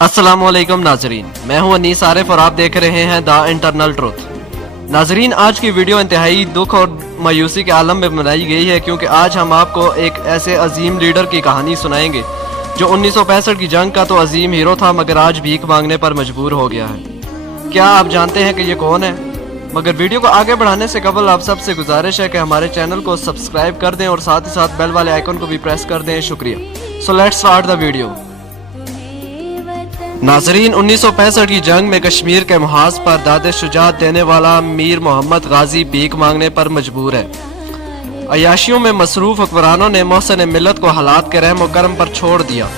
अस्सलामुअलैकुम नाजरीन, मैं हूं अनीस आरिफ और आप देख रहे हैं द इंटरनल ट्रुथ। नाजरीन, आज की वीडियो इंतहाई दुख और मायूसी के आलम में बनाई गई है, क्योंकि आज हम आपको एक ऐसे अजीम लीडर की कहानी सुनाएंगे जो 1965 की जंग का तो अजीम हीरो था, मगर आज भीख मांगने पर मजबूर हो गया है। क्या आप जानते हैं कि ये कौन है? मगर वीडियो को आगे बढ़ाने से कबल आप सबसे गुजारिश है कि हमारे चैनल को सब्सक्राइब कर दें और साथ ही साथ बेल वाले आइकन को भी प्रेस कर दें। शुक्रिया। So let's start the video. नाजरीन, 1965 की जंग में कश्मीर के मुहाज पर दादे शुजात देने वाला मीर मोहम्मद गाजी भीख मांगने पर मजबूर है। अयाशियों में मसरूफ हुक्मरानों ने मोहसिन मिल्लत को हालात के रहम व करम पर छोड़ दिया।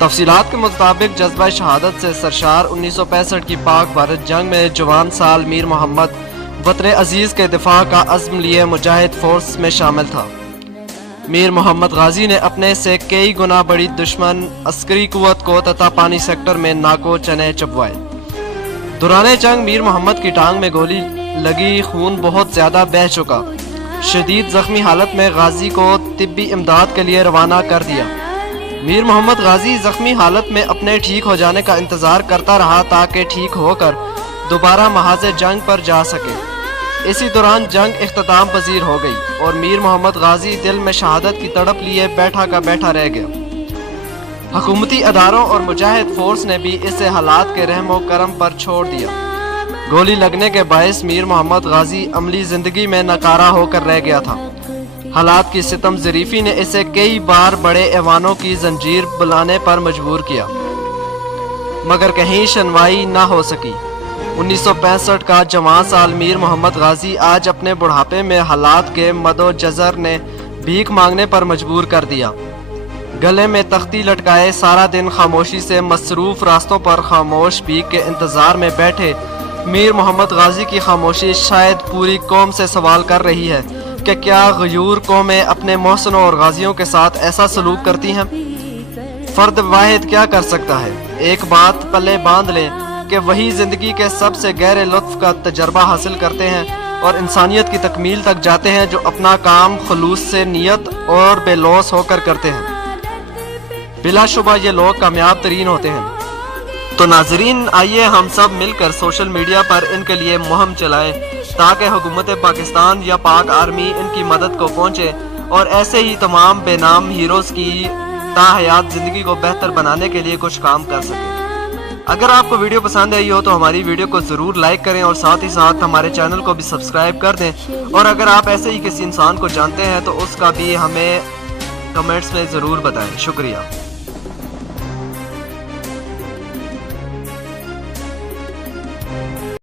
तफसीलात के मुताबिक जज्बा शहादत से सरशार 1965 की पाक भारत जंग में जवान साल मीर मोहम्मद वतन अजीज के दिफा का अज़्म लिए मुजाहिद फोर्स में शामिल था। मीर मोहम्मद गाजी ने अपने से कई गुना बड़ी दुश्मन अस्करी कुव्वत को तथा पानी सेक्टर में नाको चने चबवाए। दौरान जंग मीर मोहम्मद की टांग में गोली लगी, खून बहुत ज्यादा बह चुका। शदीद जख्मी हालत में गाजी को तिब्बी इमदाद के लिए रवाना कर दिया। मीर मोहम्मद गाजी जख्मी हालत में अपने ठीक हो जाने का इंतजार करता रहा ताकि ठीक होकर दोबारा महाज़े जंग पर जा सके। इसी दौरान जंग इख्तिताम पजीर हो गई और मीर मोहम्मद गाजी दिल में शहादत की तड़प लिए बैठा का बैठा रह गया। हुकूमती अदारों और मुजाहिद फोर्स ने भी इसे हालात के रहमो करम पर छोड़ दिया। गोली लगने के बायस मीर मोहम्मद गाजी अमली जिंदगी में नकारा होकर रह गया था। हालात की सितम ज़रीफी ने इसे कई बार बड़े ऐवानों की जंजीर बुलाने पर मजबूर किया, मगर कहीं सुनवाई न हो सकी। 1965 का जवान साल मीर मोहम्मद गाजी आज अपने बुढ़ापे में हालात के मदो जज़र ने भीख मांगने पर मजबूर कर दिया। गले में तख्ती लटकाए सारा दिन खामोशी से मसरूफ रास्तों पर खामोश भीख के इंतज़ार में बैठे मीर मोहम्मद गाजी की खामोशी शायद पूरी कौम से सवाल कर रही है कि क्या गयूर कौमें अपने मोहसिनों और गाजियों के साथ ऐसा सलूक करती हैं? फर्द वाहिद क्या कर सकता है? एक बात पल्ले बांध लें कि वही जिंदगी के सबसे गहरे लुत्फ का तजर्बा हासिल करते हैं और इंसानियत की तकमील तक जाते हैं जो अपना काम खुलूस से नियत और बेलौस होकर करते हैं। बिलाशुबा ये लोग कामयाब तरीन होते हैं। तो नाजरीन, आइए हम सब मिलकर सोशल मीडिया पर इनके लिए मुहिम चलाएं ताकि हुकूमत पाकिस्तान या पाक आर्मी इनकी मदद को पहुंचे और ऐसे ही तमाम बेनाम हीरोज़ की ताहयात ज़िंदगी को बेहतर बनाने के लिए कुछ काम कर सकें। अगर आपको वीडियो पसंद आई हो तो हमारी वीडियो को ज़रूर लाइक करें और साथ ही साथ हमारे चैनल को भी सब्सक्राइब कर दें। और अगर आप ऐसे ही किसी इंसान को जानते हैं तो उसका भी हमें कमेंट्स में ज़रूर बताएं। शुक्रिया।